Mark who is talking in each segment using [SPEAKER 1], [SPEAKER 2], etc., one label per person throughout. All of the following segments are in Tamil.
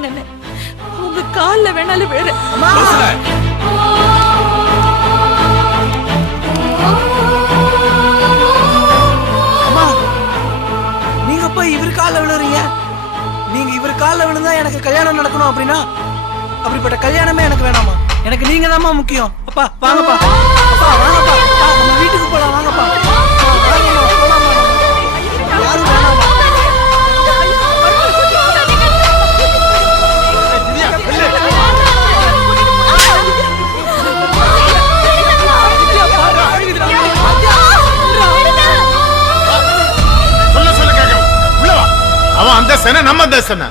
[SPEAKER 1] விட்டுருங்கன்னு உங்க கால்ல வேணாலும் விழுறேன்
[SPEAKER 2] அம்மா! நீங்க போய் இவர் காலில் விழுறீங்க? நீங்க இவர் காலில் விழுந்தா எனக்கு கல்யாணம் நடக்கணும் அப்படின்னா அப்படிப்பட்ட கல்யாணமே எனக்கு வேணாமா எனக்கு நீங்க தாம்மா முக்கியம். அப்பா வாங்கப்பா. அப்பா வாங்கப்பா. நம்ம வீட்டுக்கு போலாம். வாங்கப்பா.
[SPEAKER 3] அவன் நம்ம சென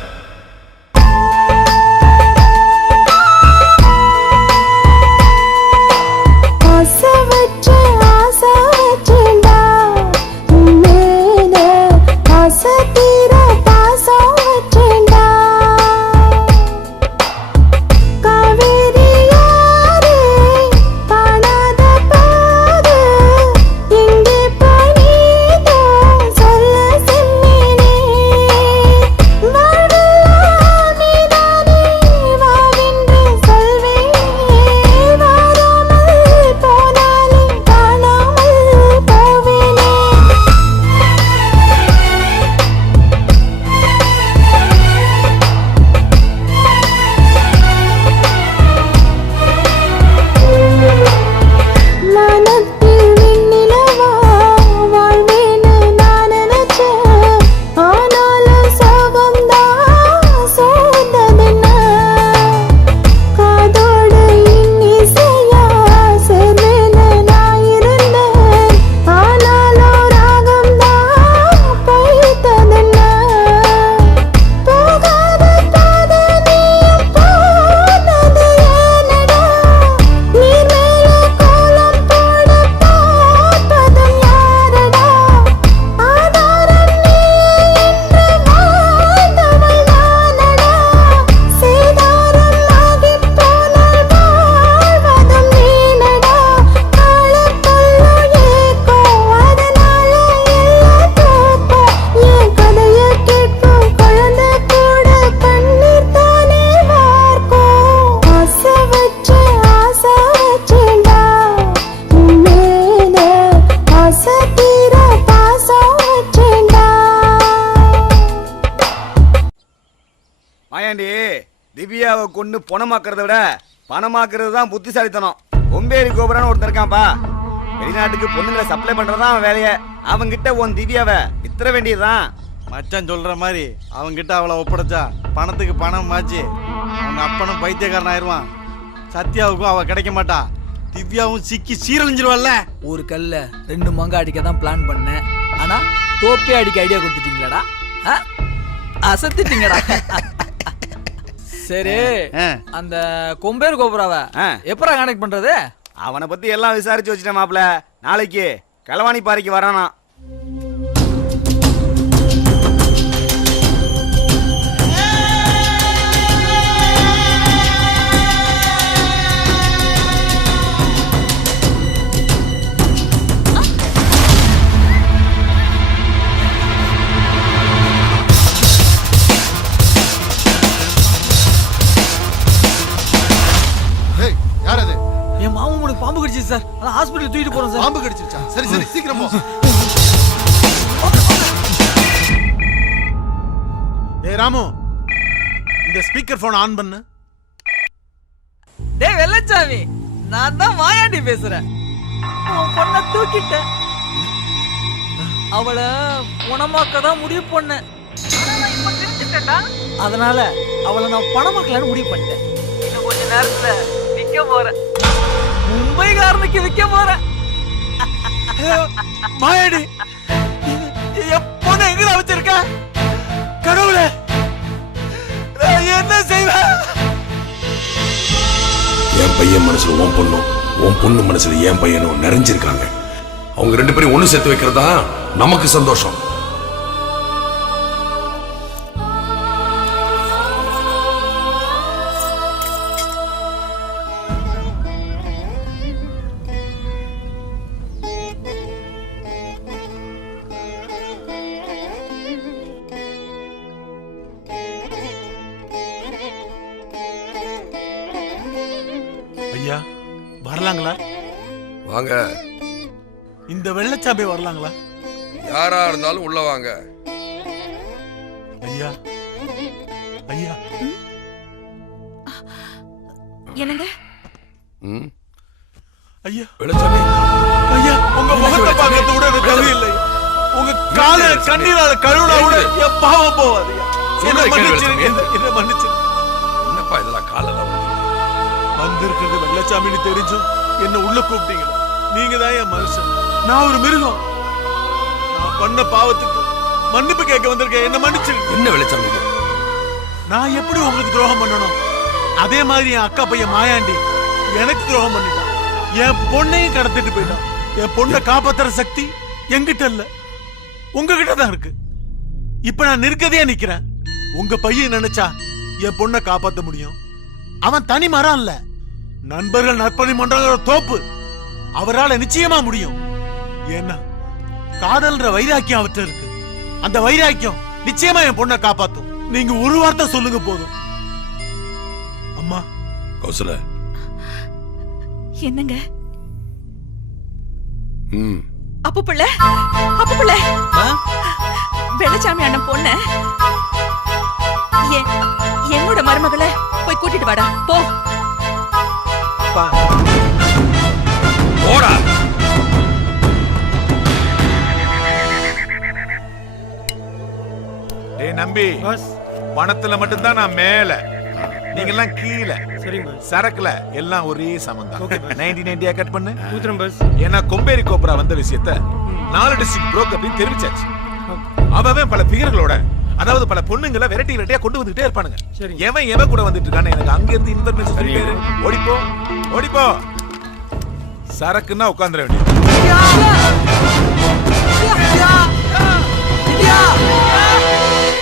[SPEAKER 4] திவ்யாவை கொண்டு பணமாக்குறத விட பணமாக்குறது தான் புத்திசாலித்தனம். கொம்பேரி கோபுரான்னு ஒருத்தன் இருக்கான்ப்பா. வெளிநாட்டுக்கு பொண்ணுங்களை சப்ளை பண்றதுதான் அவன் வேலையை. அவன்கிட்ட உன் திவ்யாவை வித்துற வேண்டியதுதான்.
[SPEAKER 5] மச்சான் சொல்ற மாதிரி அவன்கிட்ட அவளை ஒப்படைச்சா பணத்துக்கு பணம் மாச்சு. அவங்க அப்பனும் பைத்தியக்காரன் ஆயிருவான். சத்யாவுக்கும் அவ கிடைக்க மாட்டா. திவ்யாவும் சிக்கி சீரழிஞ்சிருவல்ல
[SPEAKER 2] ஒரு கல்ல ரெண்டு மங்க அடிக்க தான் பிளான் பண்ணேன். ஆனா தோப்பே அடிக்க ஐடியா கொடுத்துட்டீங்களாடா? ஆ? அசத்திட்டீங்கடா. சரி. அந்த கொம்பேர் கோபுராவை
[SPEAKER 4] ஆ.
[SPEAKER 2] எப்பரா கனெக்ட் பண்றது
[SPEAKER 4] அவனை பத்தி எல்லாம் விசாரிச்சு வச்சுட்டேன் மாப்ள நாளைக்கு களவாணி பாறைக்கு வரானா
[SPEAKER 2] தூக்கிட்டு போறோம் சார்.
[SPEAKER 3] பாம்பு கடிச்சிருச்சா? சரி சரி சீக்கிரம் போ. ஏய் ராமு இந்த ஸ்பீக்கர் போன் ஆன் பண்ணு.
[SPEAKER 2] டேய் வெள்ளச்சாமி நான் தான் மாயாண்டி பேசுறேன். உன் பொண்ணை தூக்கிட்டேன். அவளை குணமாக்க தான் முடிவு பண்ணேன். அதனால அவளை நான் பணமாக்கலான்னு முடிவு பண்ணிட்டேன். இன்னும் கொஞ்ச நேரத்துல விற்க போறேன். மும்பைகாரனுக்கு விற்க போறேன் மாயாண்டி என் பொண்ணை எங்க வச்சிருக்க? கடவுளே நான் என்ன செய்வேன்?
[SPEAKER 6] என் பையன் மனசுல உன் பொண்ணும் உன் பொண்ணு மனசுல என் பையனும் நிறைஞ்சிருக்காங்க. அவங்க ரெண்டு பேரும் ஒண்ணு சேர்த்து வைக்கிறதா நமக்கு சந்தோஷம்.
[SPEAKER 7] வரலாங்களா?
[SPEAKER 6] வாங்க.
[SPEAKER 7] இந்த வெள்ளச்சாமி வரலாங்களா?
[SPEAKER 6] யாரா இருந்தாலும் உள்ள வாங்க.
[SPEAKER 7] ஐயா ஐயா.
[SPEAKER 8] என்னங்க?
[SPEAKER 6] ம்?
[SPEAKER 7] ஐயா.
[SPEAKER 6] வெளிச்சாமி
[SPEAKER 7] ஐயா உங்க முகத்தை பார்க்கறது கூட எனக்கு தகுதி இல்லை. உங்க கால கண்ணீரால கழுவுனா கூட என் பாவம் போவாது என்ன மன்னிச்சிருங்க. என்ன வெள்ளச்சாமின்னு தெரிஞ்சும் என்ன உள்ள கூப்பிட்டீங்க நீங்க தான் என் மனுஷன். நான் ஒரு மிருகம். நான் பண்ண பாவத்துக்கு மன்னிப்பு கேட்க வந்திருக்கேன். என்ன மன்னிச்சிருங்க
[SPEAKER 6] என்ன வெளிச்சாமி இது?
[SPEAKER 7] நான் எப்படி உங்களுக்கு துரோகம் பண்ணணும்? அதே மாதிரி என் அக்கா பையன் மாயாண்டி எனக்கு துரோகம் பண்ணிட்டான். என் பொண்ணையும் கடத்திட்டு போயிட்டான். என் பொண்ணை காப்பாத்துற சக்தி என்கிட்ட இல்ல. உங்ககிட்ட தான் இருக்கு. இப்ப நான் நிற்கதையா நிக்கிறேன். உங்க பையன் நினைச்சா என் பொண்ணை காப்பாத்த முடியும். அவன் தனி மரம் இல்ல. நண்பர்கள் நற்பணி மன்றங்களோட தோப்பு. அவரால நிச்சயமா முடியும். ஏன்னா காதல்ன்ற வைராக்கியம் அவர்கிட்ட இருக்கு. அந்த வைராக்கியம் நிச்சயமா என் பொண்ணை காப்பாத்தும். நீங்க ஒரு வார்த்தை சொல்லுங்க போதும். அம்மா.
[SPEAKER 6] கௌசல.
[SPEAKER 8] என்னங்க? அப்பு பிள்ளை அப்பு பிள்ளை? வெள்ளச்சாமி அண்ணன் பொண்ண. என்னோட மருமகளை போய் கூட்டிட்டு வாடா. போ.
[SPEAKER 1] பா
[SPEAKER 6] போடா.
[SPEAKER 7] டேய் நம்பி பணத்துல மட்டும்தான் நான் மேல. நீங்க எல்லாம் கீழே சரக்குல எல்லாம் ஒரே சமந்தம் நைன்டி நைன்டியா கட் பண்ணு. ஏன்னா கொம்பேரி கோப்ரா வந்த விஷயத்த நாலு டிஸ்ட்ரிக்ட் புரோக்கர் தெரிவிச்சாச்சு. அவன் பல பிகர்களோட அதாவது பல பொண்ணுங்களை வெரைட்டி வெரைட்டியா கொண்டு வந்துட்டே இருப்பானுங்க. எவன் எவன் கூட வந்துட்டு இருக்கான்னு எனக்கு அங்க இருந்து இன்ஃபர்மேஷன் சொல்லி பேரு ஓடிப்போ ஓடிப்போ. சரக்குன்னா உட்காந்துட வேண்டியது.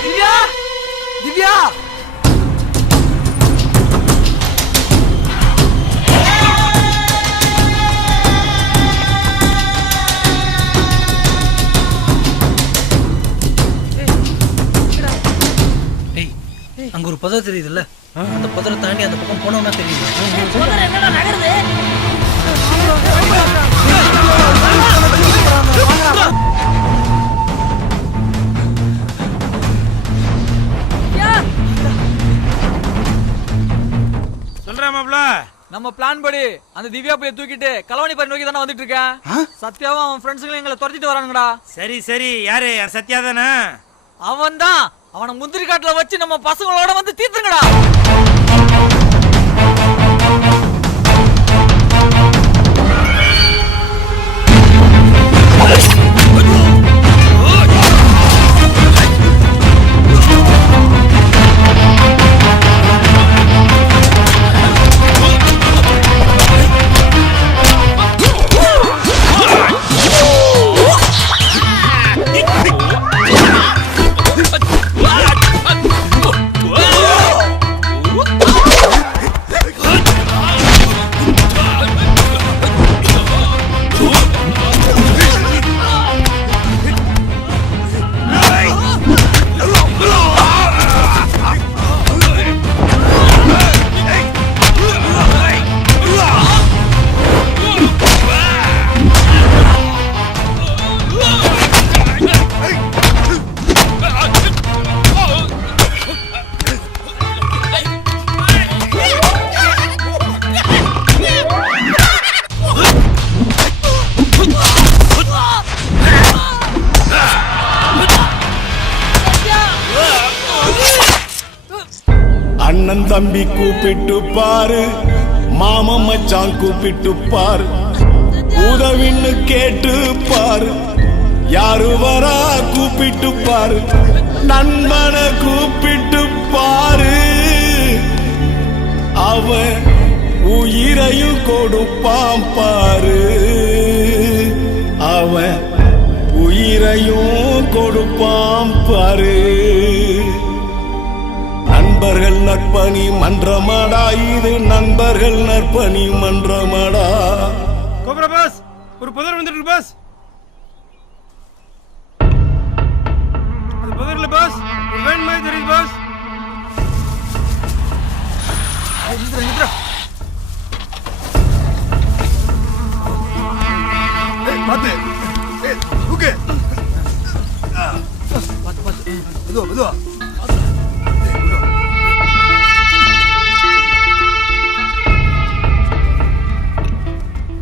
[SPEAKER 1] திவ்யா! திவ்யா! அங்க ஒரு புதர் தெரியுதுல்ல? அந்த புதரை தாண்டி அந்த பக்கம் போனோம்னா தெரியுது.
[SPEAKER 2] நம்ம பிளான் படி அந்த திவ்யா பைய தூக்கிட்டு கலவணி பண்ணி நோக்கி தானே வந்துட்டு இருக்கேன். சத்யாவும் அவன் ஃப்ரெண்ட்ஸுங்களும் எங்களை துரத்திட்டு வரானுங்கடா.
[SPEAKER 9] சரி சரி. யாரு? யார் சத்யா தானே?
[SPEAKER 2] அவன் தான் அவனை முந்திரி காட்டுல வச்சு நம்ம பசங்களோட வந்து தீர்த்துங்கடா.
[SPEAKER 10] தம்பி கூப்பிட்டு பாரு. மாமன் மச்சான் கூப்பிட்டு பாரு. உதவின்னு கேட்டு பாரு. யாரு வரா கூப்பிட்டு பாரு. நண்பன கூப்பிட்டு பாரு. அவன் உயிரையும் கொடுப்பான் பாரு. அவன் உயிரையும் கொடுப்பான் பாரு. நற்பணி மன்றமாடா. இது நண்பர்கள் நற்பணி மன்றமாடா.
[SPEAKER 9] கோபுர பாஸ் ஒரு புதர் வந்துட்டு பாஸ். புதர்ல பாஸ் ஒரு வேன் மாதிரி தெரியுது பாஸ்.
[SPEAKER 4] பார்த்து ஓகே பார்த்து பார்த்து இதுவா இதுவா